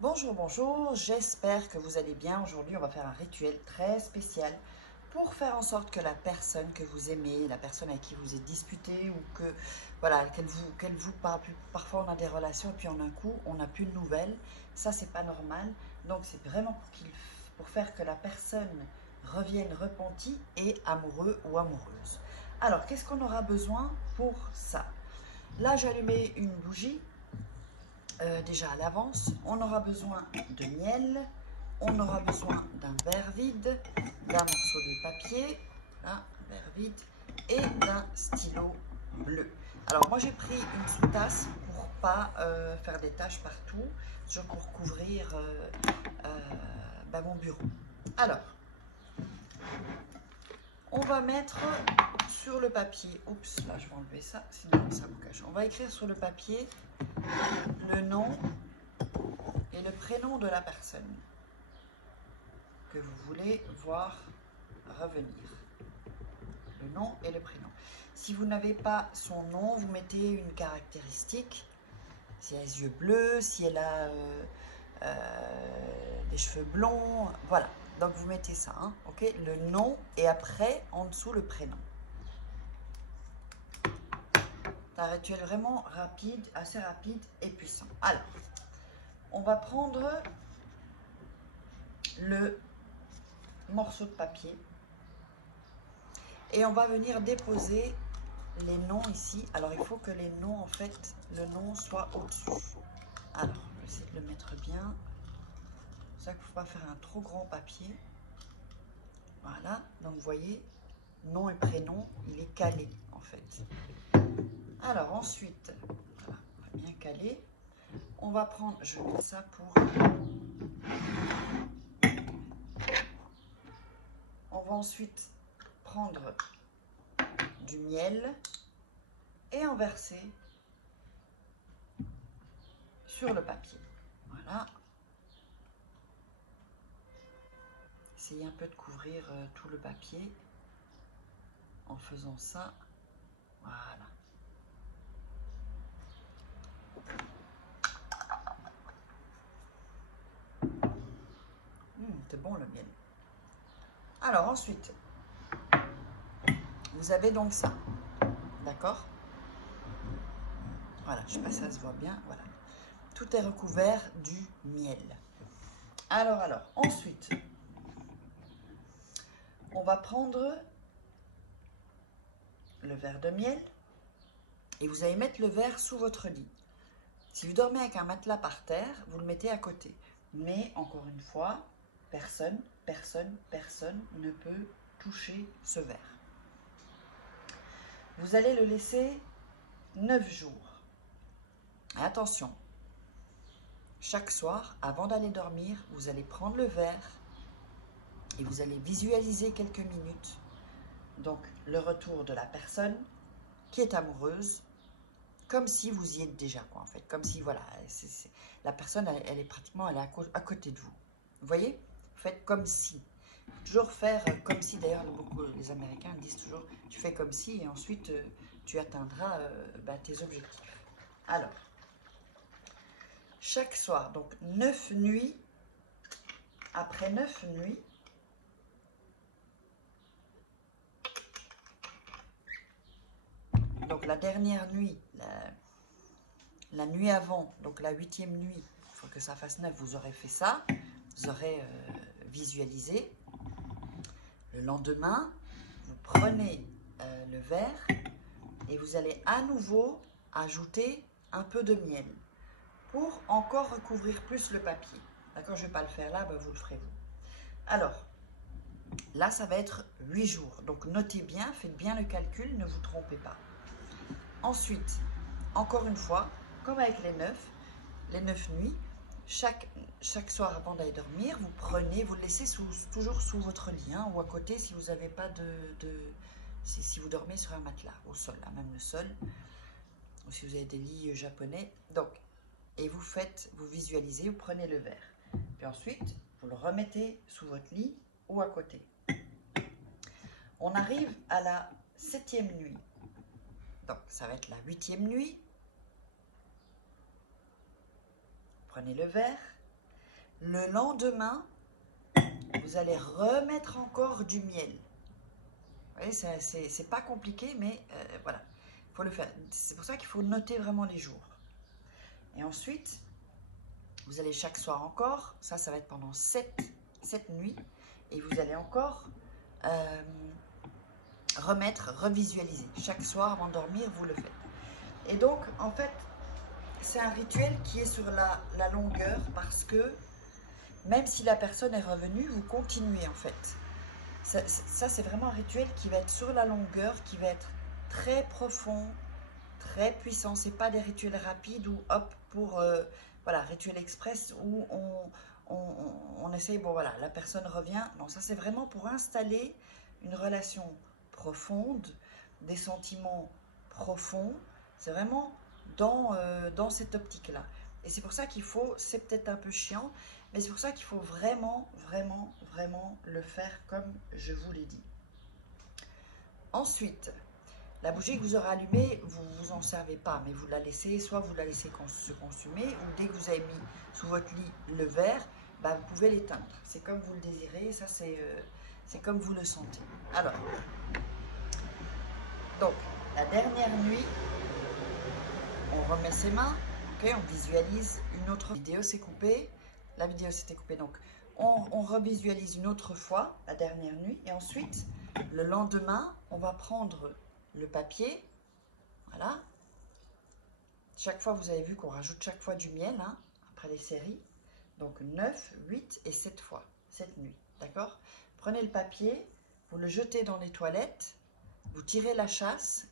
Bonjour, bonjour, j'espère que vous allez bien. Aujourd'hui, on va faire un rituel très spécial pour faire en sorte que la personne que vous aimez, la personne avec qui vous êtes disputé ou que voilà, qu'elle vous parle plus. Parfois, on a des relations et puis en un coup, on n'a plus de nouvelles. Ça, c'est pas normal. Donc, c'est vraiment pour faire que la personne revienne repentie et amoureux ou amoureuse. Alors, qu'est-ce qu'on aura besoin pour ça? Là, j'ai allumé une bougie. Déjà à l'avance, on aura besoin de miel, on aura besoin d'un verre vide, d'un morceau de papier, là, un verre vide, et d'un stylo bleu. Alors moi j'ai pris une sous-tasse pour pas faire des taches partout, toujours pour couvrir mon bureau. Alors, on va mettre sur le papier, oups, là je vais enlever ça, sinon ça me cache. On va écrire sur le papier le nom et le prénom de la personne que vous voulez voir revenir. Le nom et le prénom. Si vous n'avez pas son nom, vous mettez une caractéristique. Si elle a les yeux bleus, si elle a des cheveux blonds, voilà. Donc vous mettez ça, hein, ok? Le nom et après, en dessous, le prénom. C'est un rituel vraiment rapide, assez rapide et puissant. Alors, on va prendre le morceau de papier et on va venir déposer les noms ici. Alors il faut que les noms, en fait, le nom soit au-dessus. Alors, je vais essayer de le mettre bien. C'est ça qu'il ne faut pas faire un trop grand papier. Voilà, donc vous voyez, nom et prénom, il est calé en fait. Alors ensuite, voilà, on va bien caler. On va prendre, je mets ça pour... On va ensuite prendre du miel et en verser sur le papier. Voilà. Essayez un peu de couvrir tout le papier en faisant ça. Voilà. C'est bon le miel. Alors ensuite, vous avez donc ça. D'accord? Voilà, je ne sais pas si ça se voit bien. Voilà. Tout est recouvert du miel. Alors, ensuite, on va prendre le verre de miel et vous allez mettre le verre sous votre lit. Si vous dormez avec un matelas par terre, vous le mettez à côté. Mais, encore une fois, personne ne peut toucher ce verre. Vous allez le laisser 9 jours. Attention, chaque soir, avant d'aller dormir, vous allez prendre le verre et vous allez visualiser quelques minutes. Donc, le retour de la personne qui est amoureuse, comme si vous y êtes déjà, quoi, en fait. Comme si, voilà, la personne, elle est pratiquement elle est à côté de vous. Vous voyez? Faites comme si. Toujours faire comme si, d'ailleurs, beaucoup les Américains disent toujours, tu fais comme si, et ensuite, tu atteindras tes objectifs. Alors, chaque soir, donc 9 nuits, après 9 nuits, donc la dernière nuit, la nuit avant, donc la 8e nuit, il faut que ça fasse 9, vous aurez fait ça, vous aurez visualisé. Le lendemain, vous prenez le verre et vous allez à nouveau ajouter un peu de miel pour encore recouvrir plus le papier. D'accord, je ne vais pas le faire là, vous le ferez vous. Alors, là, ça va être 8 jours. Donc, notez bien, faites bien le calcul, ne vous trompez pas. Ensuite, encore une fois, comme avec les 9 nuits, chaque soir avant d'aller dormir, vous prenez, vous le laissez toujours sous votre lit, hein, ou à côté si vous n'avez pas si vous dormez sur un matelas, au sol, hein, même le sol, ou si vous avez des lits japonais. Donc, et vous visualisez, vous prenez le verre. Puis ensuite, vous le remettez sous votre lit ou à côté. On arrive à la 7e nuit. Donc, ça va être la 8e nuit. Prenez le verre Le lendemain, vous allez remettre encore du miel. Vous voyez, c'est pas compliqué, mais voilà, il faut le faire. C'est pour ça qu'il faut noter vraiment les jours. Et ensuite, vous allez chaque soir encore, ça va être pendant 7 nuits, et vous allez encore revisualiser. Chaque soir avant de dormir, vous le faites. Et donc, en fait, c'est un rituel qui est sur la longueur parce que même si la personne est revenue, vous continuez en fait. Ça c'est vraiment un rituel qui va être sur la longueur, qui va être très profond, très puissant. C'est pas des rituels rapides ou hop pour voilà, rituel express où on essaye, bon voilà, la personne revient. Non, ça c'est vraiment pour installer une relation profonde, des sentiments profonds. C'est vraiment dans cette optique-là. Et c'est pour ça qu'il faut, c'est peut-être un peu chiant, mais c'est pour ça qu'il faut vraiment, vraiment, vraiment le faire comme je vous l'ai dit. Ensuite, la bougie que vous aurez allumée, vous ne vous en servez pas, mais vous la laissez, soit vous la laissez se consumer, ou dès que vous avez mis sous votre lit le verre, bah, vous pouvez l'éteindre. C'est comme vous le désirez, ça c'est comme vous le sentez. Alors, donc, la dernière nuit, on remet ses mains, ok, on visualise une autre vidéo, c'est coupé, la vidéo s'était coupée, donc on revisualise une autre fois la dernière nuit, et ensuite, le lendemain, on va prendre le papier, voilà. Chaque fois, vous avez vu qu'on rajoute chaque fois du miel, hein, après les séries. Donc 9, 8 et 7 fois, 7 nuits, d'accord? Prenez le papier, vous le jetez dans les toilettes, vous tirez la chasse,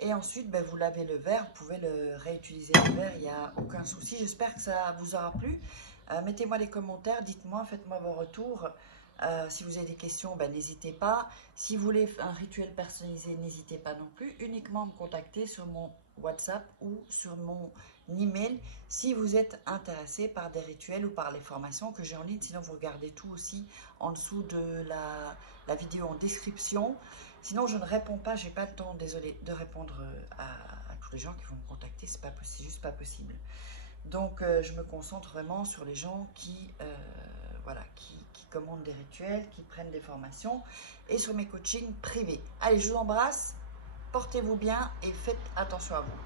et ensuite, ben, vous lavez le verre, vous pouvez le réutiliser le verre, il n'y a aucun souci. J'espère que ça vous aura plu. Mettez-moi les commentaires, dites-moi, faites-moi vos retours. Si vous avez des questions, ben, n'hésitez pas. Si vous voulez un rituel personnalisé, n'hésitez pas non plus. Uniquement me contacter sur mon WhatsApp ou sur mon email si vous êtes intéressé par des rituels ou par les formations que j'ai en ligne. Sinon, vous regardez tout aussi en dessous de la vidéo en description. Sinon, je ne réponds pas, j'ai pas le temps, désolé, de répondre à tous les gens qui vont me contacter. C'est juste pas possible. Donc, je me concentre vraiment sur les gens qui voilà, qui commandent des rituels, qui prennent des formations et sur mes coachings privés. Allez, je vous embrasse, portez-vous bien et faites attention à vous.